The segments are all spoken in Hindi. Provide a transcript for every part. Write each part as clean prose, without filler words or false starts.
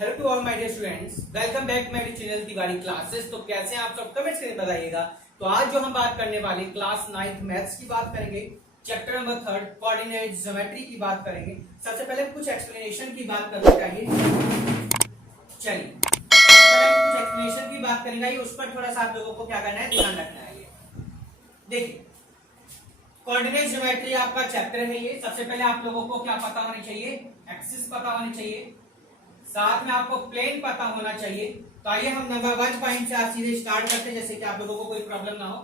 Hello to all my dear students, welcome back my channel Tiwari classes. तो कैसे हैं आप सब, कमेंट्स करके बताइएगा। तो आज जो हम बात करने वाले क्लास 9th मैथ्स की बात करेंगे, चैप्टर नंबर 3 कोऑर्डिनेट ज्योमेट्री की बात करेंगे। सबसे पहले कुछ एक्सप्लेनेशन की बात करना चाहिए। चलिए कुछ एक्सप्लेनेशन की बात करेंगे, उस पर थोड़ा सा आप लोगों को क्या करना है, ध्यान रखना है। देखिए कोऑर्डिनेट ज्योमेट्री आपका चैप्टर है ये। सबसे पहले आप लोगों को क्या पता होनी चाहिए, एक्सिस पता होनी चाहिए, साथ में आपको प्लेन पता होना चाहिए। तो आइए हम नंबर 1 पॉइंट से आज सीधे स्टार्ट करते हैं, जैसे कि आप लोगों को कोई प्रॉब्लम ना हो।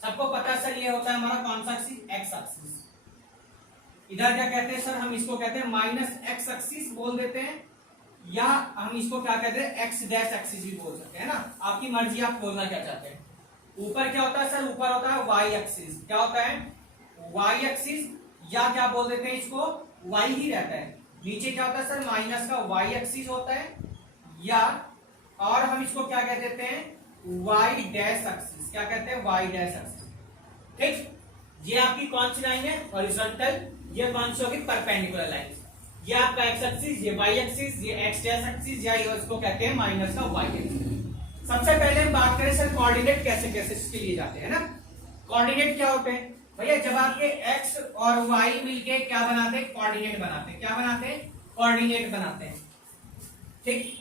सबको पता सर ये होता है हमारा कौन सा एक्सिस, एक्स एक्सिस। इधर क्या कहते हैं सर, हम इसको कहते हैं माइनस एक्स एक्सिस बोल देते हैं, या हम इसको क्या कहते हैं एक्स डैश एक्सिस भी बोल सकते हैं ना। आपकी मर्जी, आप बोलना क्या चाहते हैं। ऊपर क्या होता है सर, ऊपर होता है वाई एक्सिस। क्या होता है, वाई एक्सिस, या क्या बोल देते हैं इसको, वाई ही रहता है। नीचे क्या होता है सर, माइनस का वाई एक्सिस होता है, या और हम इसको क्या कह देते हैं, वाई डैश एक्सिस। क्या कहते हैं, वाई डैश एक्सिस। ठीक, ये आपकी कौन सी लाइन है, हॉरिजॉन्टल। ये कौन सी होगी, परपेंडिकुलर लाइन। ये आपका एक्स एक्सिस, ये वाई एक्सिस, ये एक्स डैश एक्सिस, या इसको कहते हैं माइनस का वाई एक्सिस। सबसे पहले हम बात करें सर कोऑर्डिनेट कैसे कैसे इसके लिए जाते हैं ना। कोऑर्डिनेट क्या होते हैं भैया, जब आपके x और y मिलके क्या बनाते हैं, कोऑर्डिनेट बनाते हैं। क्या बनाते हैं, कोऑर्डिनेट बनाते हैं। ठीक,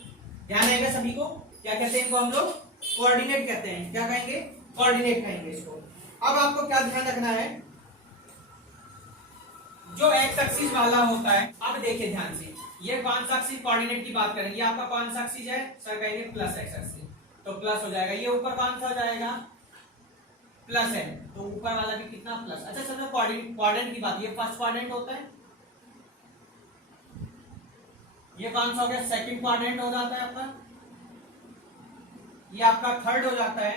ध्यान रहेगा सभी को। क्या कहते हैं इनको हम लोग, कोऑर्डिनेट कहते हैं। क्या कहेंगे, कोऑर्डिनेट कहेंगे इसको। अब आपको क्या ध्यान रखना है, जो एक्स एक्सिस वाला होता है, अब देखिए ध्यान से, ये कौन सा एक्सिस, कोऑर्डिनेट की बात करेंगे, ये आपका कौन सा एक्सिस है सर, कहेंगे प्लस एक्स एक्सिस। तो प्लस हो जाएगा, ये ऊपर कौन सा हो जाएगा, प्लस है, तो ऊपर वाला भी कितना, प्लस। अच्छा सर क्वाड्रेंट की बात, ये फर्स्ट क्वाड्रेंट होता है, ये कौन सा हो गया, सेकंड क्वाड्रेंट हो जाता है आपका, ये आपका थर्ड हो जाता है,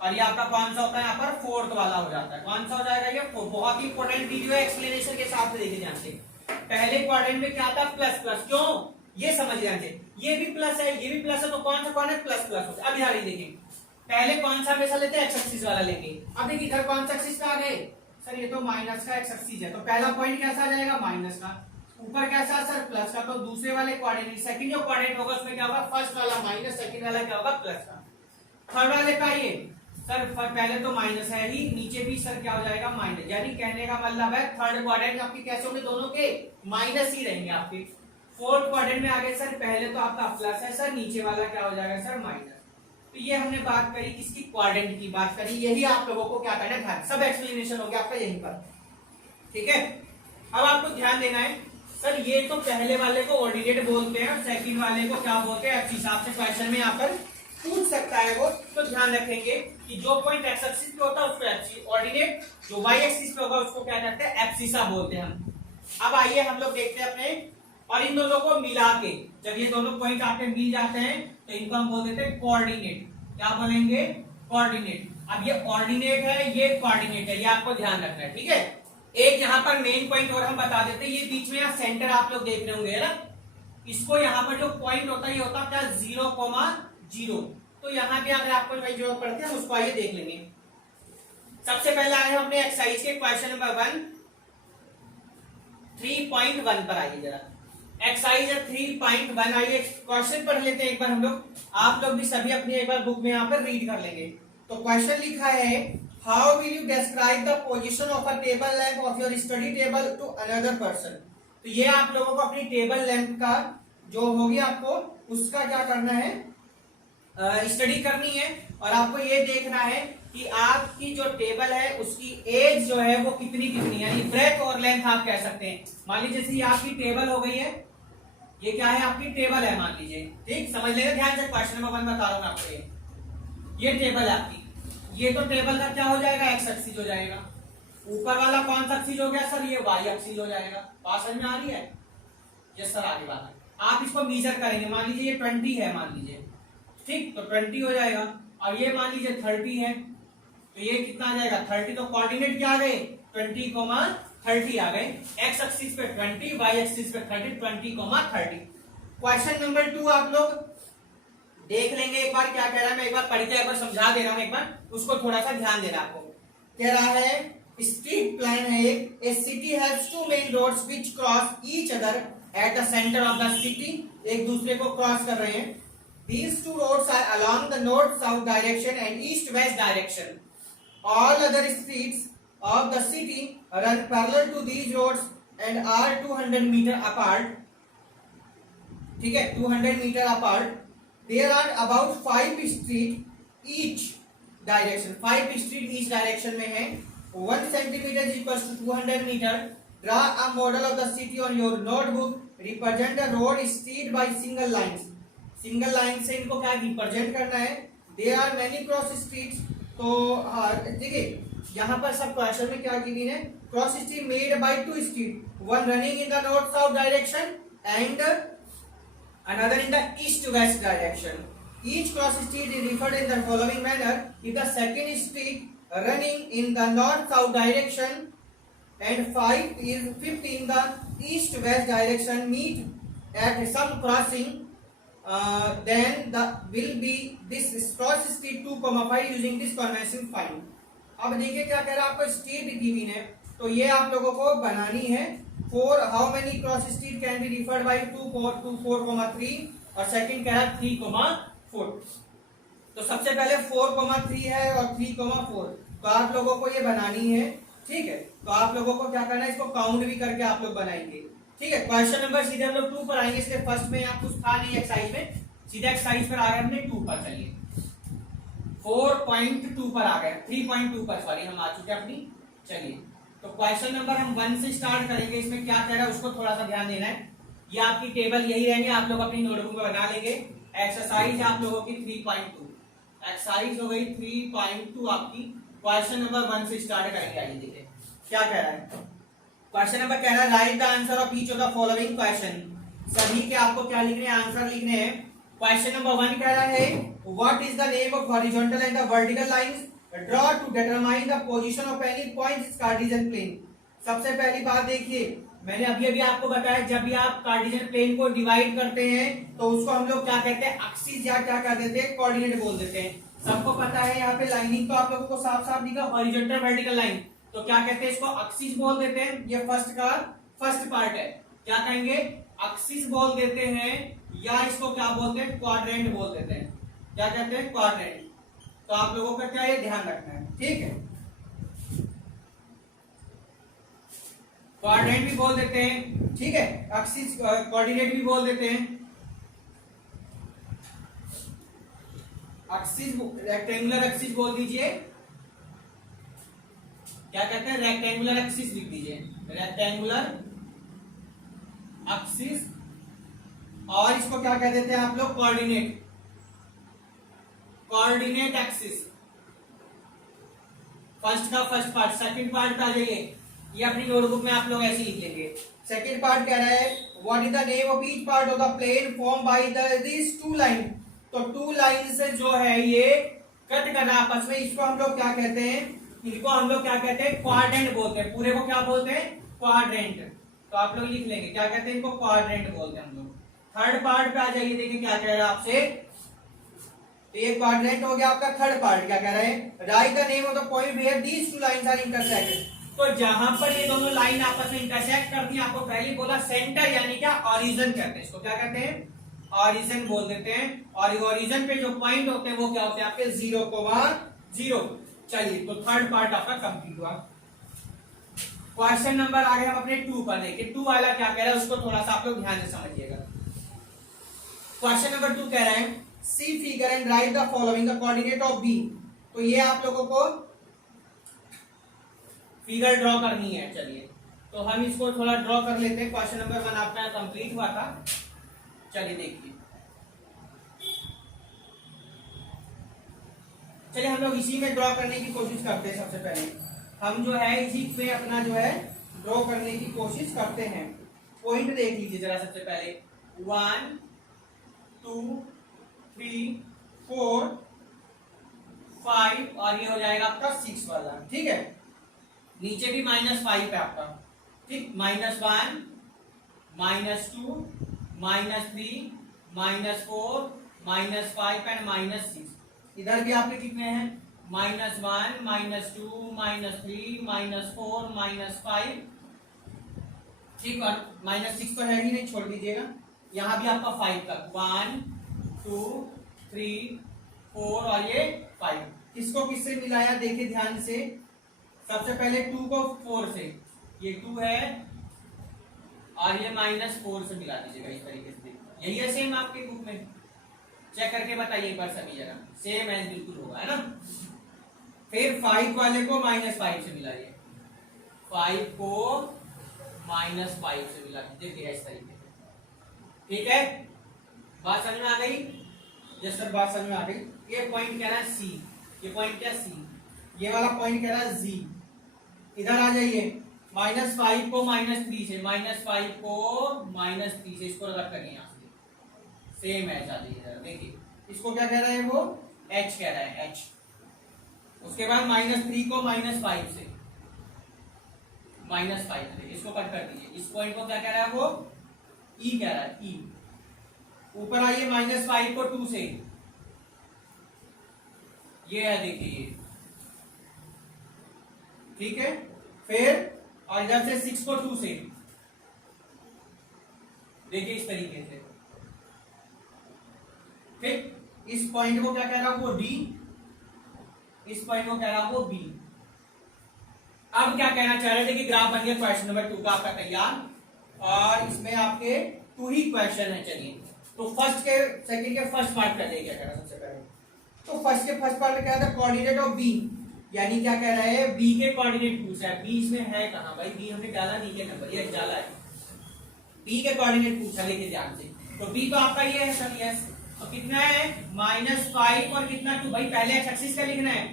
और ये आपका कौन सा होता है, यहाँ पर फोर्थ वाला हो जाता है। कौन सा हो जाएगा, ये बहुत ही इंपॉर्टेंट वीडियो है, एक्सप्लेनेशन के साथ देखिए ध्यान से। पहले क्वाड्रेंट में क्या था, प्लस प्लस, क्यों ये समझ ध्यान से, ये भी प्लस है, ये भी प्लस है, तो कौन सा क्वाड्रेंट प्लस प्लस होता है। अब ध्यान देखिए, पहले कौन सा हमेशा लेते हैं, एक्स एक्सिस वाला लेंगे। अब देखिए इधर कौन सा एक्सिस आ गए सर, ये तो माइनस का एक्स एक्सिस है, तो पहला पॉइंट कैसा आ जाएगा, माइनस का। ऊपर कैसा सर, प्लस का। तो दूसरे वाले क्वाड्रेंट, सेकंड जो क्वाड्रेंट होगा उसमें क्या होगा, फर्स्ट वाला माइनस, सेकंड वाला क्या होगा, प्लस का। थर्ड वाले का ये सर, पहले तो माइनस है ही, नीचे भी सर क्या हो जाएगा, माइनस। यानी कहने का मतलब है थर्ड क्वाड्रेंट आपके कैसे होंगे, दोनों के माइनस ही रहेंगे आपके। फोर्थ क्वाड्रेंट में आगे सर, पहले तो आपका प्लस है सर, नीचे वाला क्या हो जाएगा सर, माइनस। तो ये हमने बात करी किसकी, क्वाड्रेंट की बात करी। यही आप लोगों को क्या करना है, ध्यान, सब एक्सप्लेनेशन हो गया आपका यहीं पर। ठीक है, अब आपको ध्यान देना है सर, ये तो पहले वाले को ऑर्डिनेट बोलते हैं और सेकंड वाले को क्या बोलते हैं, हिसाब से क्वेश्चन में यहाँ पर पूछ सकता है वो। तो ध्यान रखेंगे कि जो पॉइंट एक्स एक्सिस पे होता है उसको ऑर्डिनेट, जो वाई एक्सिस पे होगा उसको क्या कहते हैं, एब्सिसा बोलते हैं हम। अब आइए हम लोग देखते हैं अपने, और इन दोनों को मिला के, जब ये दोनों पॉइंट आपके मिल जाते हैं तो इनको हम बोल देते हैं कोऑर्डिनेट। क्या बोलेंगे, कोऑर्डिनेट। अब ये ऑर्डिनेट है, ये कोऑर्डिनेट है, ये आपको ध्यान रखना है। ठीक है, एक यहाँ पर मेन पॉइंट और हम बता देते हैं, ये बीच में यहाँ सेंटर आप लोग देख रहे होंगे ना, इसको यहाँ पर जो पॉइंट होता है ये होता है क्या, 0,0। तो यहाँ पे अगर आपको वही जरूरत पड़ती है उसको आइए देख लेंगे। सबसे पहले आए हम अपने एक्सरसाइज के क्वेश्चन नंबर 3.1 पर आइए जरा। एक्सरसाइज 3.1, आइए क्वेश्चन पढ़ लेते हैं एक बार हम लोग। आप लोग भी सभी अपनी एक बार बुक में यहाँ पर रीड कर लेंगे। तो क्वेश्चन लिखा है, how will you describe the position of a table lamp of your study table to another person. तो ये आप लोगों को अपनी टेबल लैंप का जो होगी, आपको उसका क्या करना है, स्टडी करनी है, और आपको ये देखना है कि आपकी जो टेबल है उसकी एज जो है वो कितनी कितनी, यानी ब्रेथ और लेंथ आप कह सकते हैं। मान लीजिए जैसे ये आपकी टेबल हो गई है, ये क्या है, आपकी टेबल है मान लीजिए। ठीक, समझ लेना ध्यान से, क्वेश्चन नंबर 1 बता रहा हूं आपको। ये टेबल है आपकी, ये तो टेबल का क्या हो जाएगा, एक्स एक्सिस हो जाएगा। ऊपर वाला कौन सा एक्सिस हो गया सर, ये वाई एक्सिस हो जाएगा। बात समझ में आ रही है, यस सर, आगे बात है। आप इसको मेजर करेंगे, मान लीजिए ये 20 है मान लीजिए, ठीक, तो 20 हो जाएगा। और ये मान लीजिए 30 है, तो ये कितना आ जाएगा, 30। तो कोऑर्डिनेट क्या आ गए, 20,30 आ गए। एक्स एक्सिस पे 20, वाई एक्सिस पे 30, 20,30। क्वेश्चन नंबर 2 आप लोग देख लेंगे एक बार, क्या कह रहा है, मैं एक बार पढ़ते एक बार समझा दे रहा हूं, एक बार उसको थोड़ा सा ध्यान देना आपको। कह रहा है स्ट्रीट प्लान है, एक, a city has 2 main roads which cross each other at the centre of the city, एक दूसरे को क्रॉस कर रहे हैं। These two roads are along the north-south direction and east-west direction. All other streets of the city run parallel to these roads and are 200 meter apart. ठीक है, 200 metre apart. There are about 5 street each direction, 5 street each direction में है। 1 centimeter is equals to 200 meter. Draw a model of the city on your notebook. Represent the road street by single lines. Single line से इनको क्या रिप्रेजेंट करना है। There are many cross streets. तो देखिए यहाँ पर सब क्वेश्चन में क्या गिवन है, cross street made by 2 street, one running in the north south direction and another in the east-west direction. Each cross street is referred in the following manner. If the second street running in the north-south direction and fifth in the east-west direction meet at some crossing, then will be this cross street 2,5 using this convention find. अब देखिए क्या कह रहा है, आपको स्ट्रीट दी हुई है तो ये आप लोगों को बनानी है। Four how many cross street can be referred by 2, 4, 3 और सेकंड कह रहा है 3,4। तो सबसे पहले 4,3 है और 3,4, तो आप लोगों को ये बनानी है। ठीक है, तो आप लोगों को क्या करना है, इसको काउंट भी करके आप लोग बनाएंगे। ठीक है, क्वेश्चन नंबर सीधे हम लोग 2 पर आएंगे, इसलिए फर्स्ट में आप कुछ था नहीं एक्सरसाइज में, सीधा एक्सरसाइज पर आ गए हमने 2 पर। चलिए 4.2 पर आ गए, 3.2 पर सॉरी हम आ चुके अपनी। चलिए तो क्वेश्चन नंबर हम 1 से स्टार्ट करेंगे। इसमें क्या कह रहा है उसको थोड़ा सा ध्यान देना है। ये आपकी टेबल यही रहेंगे, आप लोग अपनी नोटबुक में बना लेंगे। एक्सरसाइज है आप लोगों की 3.2, एक्सरसाइज हो गई 3.2 आपकी। क्वेश्चन नंबर 1 से स्टार्ट करेंगे। आइए देखिए क्या कह रहा है। क्वेश्चन नंबर कह रहा है right the answer of each of the following question. सभी के आपको क्या लिखने हैं, आंसर लिखने हैं। क्वेश्चन नंबर 1 कह रहा है what is the name of horizontal and the vertical lines draw two determine the position of any point इस कार्टेशियन प्लेन। सबसे पहली बात देखिए, मैंने अभी आपको बताया जब भी आप कार्टेशियन प्लेन को डिवाइड करते हैं तो उसको हम लोग क्या कहते हैं, एक्सिस या क्या कर देते हैं, कोऑर्डिनेट बोल देते हैं। सबको पता है यहाँ पे लाइनिंग तो आप लोगों को साफ साफ दिखा, हॉरिजॉन्टल वर्टिकल लाइन, तो क्या कहते हैं इसको एक्सिस बोल देते हैं। ये फर्स्ट पार्ट है, क्या कहेंगे, एक्सिस बोल देते हैं, या इसको क्या बोलते हैं, क्वाड्रेंट बोल देते हैं। क्या कहते हैं, क्वाड्रेंट। तो आप लोगों का क्या ये ध्यान रखना है। ठीक है, क्वाड्रेंट भी बोल देते हैं। ठीक है, एक्सिस कोऑर्डिनेट भी बोल देते हैं। एक्सिस रेक्टेंगुलर एक्सिस बोल दीजिए, क्या कहते हैं, रेक्टेंगुलर एक्सिस लिख दीजिए, रेक्टेंगुलर एक्सिस। और इसको क्या कह देते हैं आप लोग, कोऑर्डिनेट, कोऑर्डिनेट एक्सिस। फर्स्ट का फर्स्ट पार्ट, सेकंड पार्ट पे आ जाइए, ये अपनी नोटबुक में आप लोग ऐसे लिख लेंगे। सेकंड पार्ट कह रहा है what is the name of each part of the plane form by this 2 line. तो 2 लाइन से जो है ये कट करना आपस में, इसको हम लोग क्या कहते हैं, इनको हम लोग क्या कहते हैं, क्वाड्रेंट बोलते हैं। पूरे को क्या बोलते हैं, क्वाड्रेंट। तो आप लोग लिख लेंगे, क्या कहते हैं इनको, क्वाड्रेंट बोलते हैं हम लोग। थर्ड पार्ट पे आ जाइए, देखिए क्या कह रहा है आपसे। तो ये क्वाड्रेंट हो गया आपका। थर्ड पार्ट क्या कह रहे हैं, right the name of the point where these 2 lines are intersected. तो जहां पर ये दोनों लाइन आपस में इंटरसेक्ट करती हैं, आपको पहले बोला सेंटर, यानी क्या, ऑरिजिन कहते हैं इसको। क्या कहते हैं, ऑरिजिन बोल देते हैं। और ऑरिजिन पे जो पॉइंट होते हैं वो क्या होते हैं आपके, 0,0। चलिए तो थर्ड पार्ट आपका कंप्लीट हुआ। क्वेश्चन नंबर आगे हम अपने 2 पर देखिए। 2 वाला क्या कह रहा है उसको थोड़ा सा आप लोग ध्यान से समझिएगा। क्वेश्चन नंबर 2 कह रहा है see figure and write the following the coordinate of B. तो ये आप लोगों को फिगर ड्रॉ करनी है। चलिए तो हम इसको थोड़ा ड्रॉ कर लेते हैं। क्वेश्चन नंबर 1 आपका कंप्लीट हुआ था। चलिए देखिए, चलिए हम लोग इसी में ड्रॉ करने की कोशिश करते हैं। सबसे पहले हम जो है इसी पे अपना जो है ड्रॉ करने की कोशिश करते हैं। पॉइंट देख लीजिए जरा। सबसे पहले 1 2 3 4 5 और ये हो जाएगा आपका 6 वाला। ठीक है, नीचे भी -5 है आपका। ठीक, -1 -2 -3 -4 -5 एंड -6। इधर भी आपके कितने हैं, -1 -2 -3 -4 -5 ठीक, और -6 तो है ही नहीं, छोड़ दीजिएगा। यहाँ भी आपका 5 तक 1 2 3 4 और ये 5, किसको किससे मिलाया देखिए ध्यान से। सबसे पहले 2 को 4 से, ये 2 है और ये -4 से मिला दीजिएगा इस तरीके से। यही है सेम आपके ग्रुप में, चेक करके बताइए एक बार सभी जगह, सेम है बिल्कुल होगा, है ना। फिर 5 वाले को -5 से मिलाइए, 5 को -5 से मिला दीजिए इस तरीके से, ठीक है। बात समझ में आ गई? यस सर, बात समझ में आ गई। ये पॉइंट कह रहा है सी, ये पॉइंट क्या सी, ये वाला पॉइंट कह रहा है जी। इधर आ जाइए, -5 को -3 से, -5 को -3 से, इसको रख कर यहाँ से सेम है। देखिए इसको क्या कह रहा है वो, h कह रहा है, h। उसके बाद -3 को -5 से, -5 से इसको कट कर दीजिए। इस पॉइंट को क्या कह रहा है वो, e कह रहा है, e। ऊपर आइए, -5 को 2 से, ये है देखिए, ठीक है। फिर और इधर से 6 को 2 से, देखिए इस तरीके से, ठीक। इस पॉइंट को क्या कह रहा है वो, d। इस पॉइंट को कह रहा है वो, b। अब क्या कहना चाह रहे थे कि ग्राफ बन गया क्वेश्चन नंबर 2 का आपका तैयार, और इसमें आपके 2 ही क्वेश्चन है। चलिए तो फर्स्ट के सेकंड के फर्स्ट पार्ट कर क्या कह रहा सबसे पहले। तो फर्स्ट के फर्स्ट पार्ट में क्या था, कोऑर्डिनेट ऑफ बी, यानी क्या कह रहा है, बी के कोऑर्डिनेट पूछा है। बी इसमें है कहां भाई, बी हमने डाला नहीं के नंबर, ये डाला है। बी के कोऑर्डिनेट पूछा, लेके ध्यान से। तो बी तो आपका ये है सर, यस। तो कितना है, -5 और कितना 2, भाई पहले एक्स एक्सिस का लिखना है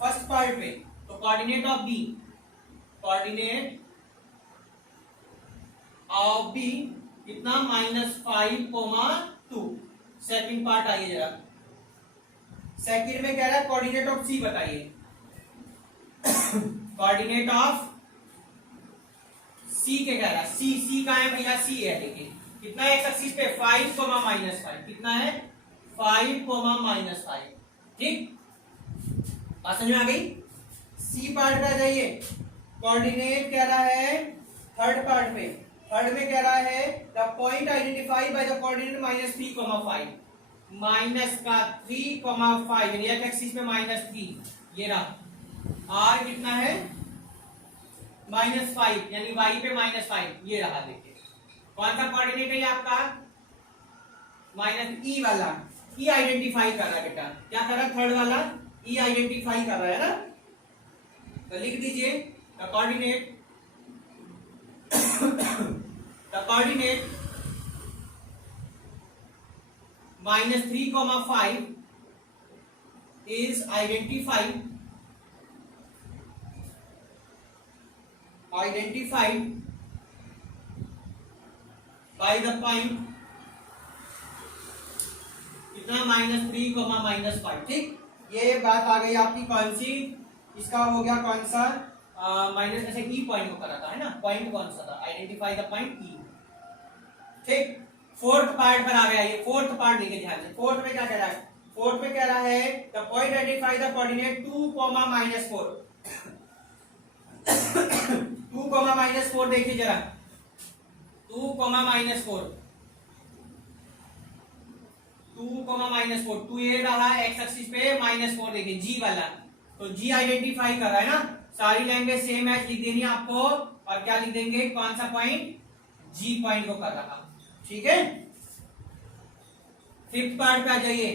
फर्स्ट पार्ट पे। तो coordinate of B, coordinate of B कितना, -5, 2। सेकंड पार्ट आइए जरा, सेकंड में कह रहा है कोऑर्डिनेट ऑफ सी बताइए। कोऑर्डिनेट ऑफ सी के कह रहा है, सी कहां है भैया, सी है। देखिए कितना है एक्स एक्सिस पे, 5, -5, कितना है 5, -5, ठीक। बात समझ में आ गई। सी पार्ट पे आ जाइए, कोऑर्डिनेट कह रहा है थर्ड पार्ट में। थर्ड में कह रहा है the point identified by the coordinate -3, 5, minus का 3, 5, यानी एक्स एक्सिस में -3, ये रहा। आर कितना है, -5, यानी वाई पे -5, ये रहा। देखिए कौन सा कोऑर्डिनेट है ये आपका, -e वाला। ई आइडेंटिफाई कर रहा है बेटा, क्या कर रहा है, थर्ड वाला ई आइडेंटिफाई कर रहा है ना। तो लिख दीजिए the coordinate -3, 5 is identified by the point कितना, -3, -5, ठीक। ये बात आ गई आपकी कौन सी, इसका हो गया कौन सा, माइनस में से ई पॉइंट को करा था, है ना। पॉइंट कौन सा था, आइडेंटिफाई द पॉइंट ई, ठीक। फोर्थ पार्ट पर आ गया, ये फोर्थ पार्ट देखे ध्यान से। फोर्थ में क्या कह रहा है, फोर्थ में कह रहा है the point identify the coordinate 2, -4 2, -4 देखिए जरा, 2, -4 2, -4, 2 ये रहा एक्स एक्सिस पे, -4 देखिए जी वाला। तो जी आइडेंटिफाई कर रहा है ना, सारी लैंग्वेज सेम है, लिख देनी आपको। और क्या लिख देंगे, कौन सा पॉइंट, जी पॉइंट को कर रहा, ठीक है। फिफ्थ पार्ट पे आ जाइए,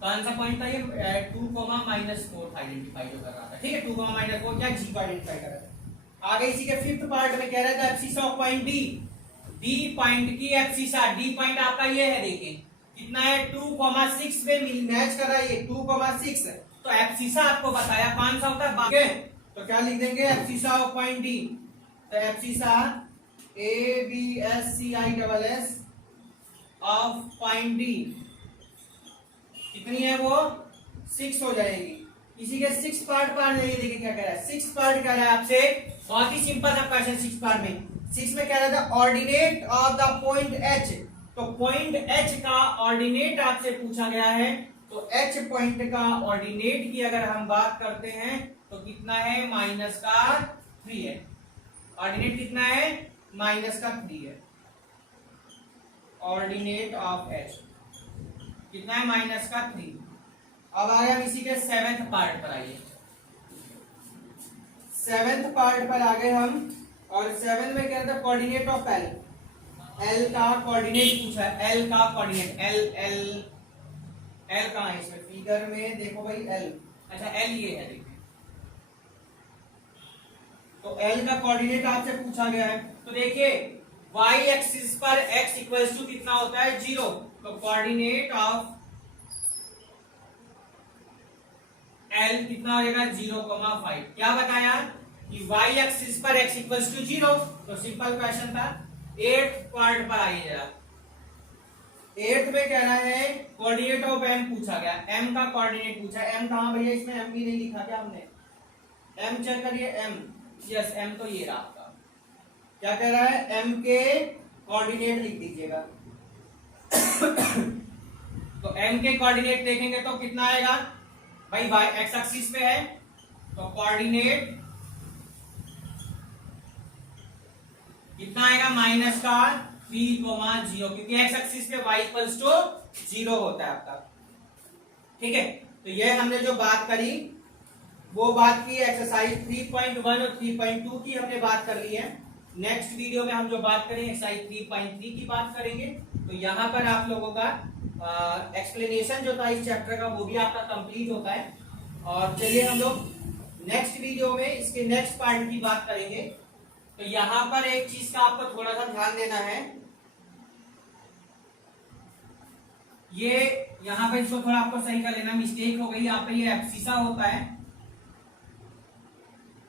कौन सा पॉइंट था ये, 2, -4 आइडेंटिफाई जो कर रहा था, ठीक है। 2, -4 क्या, जी को आइडेंटिफाई कर रहा था। आगे इसी के फिफ्थ पार्ट में कह रहा था abscess of point D, D point की एब्सिसा, डी पॉइंट आपका ये है, देखिए कितना है, 2, 6 पे मैच कर रहा है ये, 2, 6। तो एब्सिसा आपको बताया कौन सा होता है, ठीक है। तो क्या लिख देंगे, एब्सिसा ऑफ पॉइंट डी। तो abscissa ABSCISS of point D कितनी है वो, 6 हो जाएगी। इसी के 6 पार्ट पर जाइए, देखिए क्या कह रहा है, 6 पार्ट कह रहा है आपसे, बहुत ही सिंपल सा क्वेश्चन। 6 पार्ट में 6 में कह रहा था ordinate of the point H. तो पॉइंट एच का ऑर्डिनेट आपसे पूछा गया है। तो एच पॉइंट का ऑर्डिनेट की अगर हम बात करते हैं तो कितना है, -3 है। ऑर्डिनेट कितना है, माइनस का 3 है। ऑर्डिनेट ऑफ एच कितना है, माइनस का 3। अब आ गए हम इसी के 7th पार्ट पर। आइए 7th पार्ट पर आ गए हम, और 7 में क्या था, कोऑर्डिनेट ऑफ एल। एल का कोऑर्डिनेट पूछा है, एल का कोऑर्डिनेट, एल एल एल कहाँ है इसमें, फिगर में देखो भाई एल, अच्छा एल ये है, देखिए तो एल का कोऑर्डिनेट आपसे पूछा गया है। तो देखिए y एक्सिस पर x इक्वल्स टू कितना होता है, 0। तो कोऑर्डिनेट ऑफ एल कितना हो जाएगा, 0,5। क्या बताया कि y एक्सिस पर x इक्वल्स टू 0। तो सिंपल क्वेश्चन था। 8th पार्ट पर आइए जरा। 8th में कहना है कोऑर्डिनेट ऑफ m पूछा गया, m का कोऑर्डिनेट पूछा है। m कहां भैया, इसमें m भी नहीं लिखा क्या हमने, m चेक करिए, m यस m तो ये रहा आपका। क्या कह रहा है, m के कोऑर्डिनेट लिख दीजिएगा। तो m के कोऑर्डिनेट देखेंगे तो कितना आएगा भाई, y x एक्सिस पे है, तो कोऑर्डिनेट कितना आएगा, माइनस का 3,0, क्योंकि x एक्सिस पे y इक्वल्स टू 0 होता है आपका। ठीक है, तो ये हमने जो बात करी वो बात की एक्सरसाइज 3.1 और 3.2 की हमने बात कर ली है। नेक्स्ट वीडियो में हम जो बात करेंगे एक्सरसाइज 3.3 की बात करेंगे। तो यहाँ पर आप लोगों का एक्सप्लेनेशन जो था इस चैप्टर का वो भी आपका कंप्लीट होता है। और चलिए हम लोग नेक्स्ट वीडियो में इसके नेक्स्ट पार्ट की बात करेंगे। तो यहाँ पर एक चीज का आपको थोड़ा सा ध्यान देना है, ये यहाँ पर इसको थोड़ा आपको सही कर लेना, मिस्टेक हो गई यहाँ पे। ये एब्सिसा होता है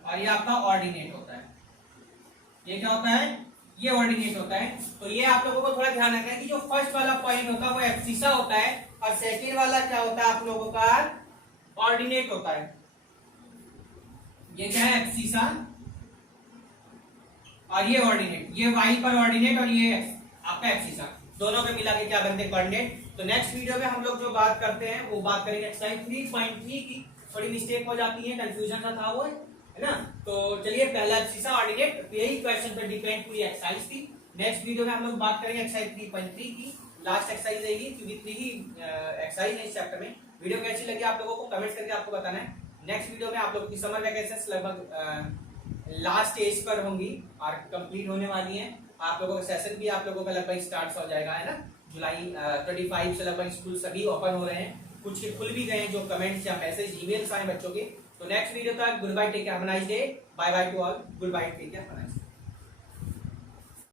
और ये आपका ऑर्डिनेट होता है। ये क्या होता है, ये ऑर्डिनेट होता है। तो ये आप लोगों को थोड़ा ध्यान रखना है कि जो फर्स्ट वाला पॉइंट होता है वो एब्सिसा होता है, और सेकेंड वाला क्या होता है आप लोगों का, ऑर्डिनेट होता है। ये क्या है, एब्सिसा, और ये ऑर्डिनेट, ये y पर ऑर्डिनेट और ये आपका एब्सिसा, दोनों के मिला के क्या बनते हैं, कोऑर्डिनेट। तो नेक्स्ट वीडियो में हम लोग जो बात करते हैं वो बात करेंगे एक्सरसाइज 3.3 की। थोड़ी मिस्टेक हो जाती है, कंफ्यूजन सा था वो, है ना। तो चलिए पहला एब्सिसा, ऑर्डिनेट, यही क्वेश्चन पर डिपेंड पूरी एक्सरसाइज थी। नेक्स्ट वीडियो में हम लोग बात करेंगे एक्सरसाइज 3.3 की, लास्ट एक्सरसाइज रहेगी, क्योंकि 3 ही एक्सरसाइज है इस चैप्टर में। वीडियो कैसी लगी आप लोगों को कमेंट्स करके आपको बताना है। नेक्स्ट वीडियो में आप लोगों की समर वैकेशन लगभग लास्ट स्टेज पर होंगी और कंप्लीट होने वाली हैं। आप लोगों का सेशन भी आप लोगों का लगभग स्टार्ट हो जाएगा, है ना। जुलाई 25 से लगभग स्कूल सभी ओपन हो रहे हैं, कुछ के खुल भी गए हैं जो कमेंट्स या मैसेज ईमेल्स आए बच्चों के। तो नेक्स्ट वीडियो तक good bye, take care, have a nice day, bye bye to all, good bye, take care, have a nice day.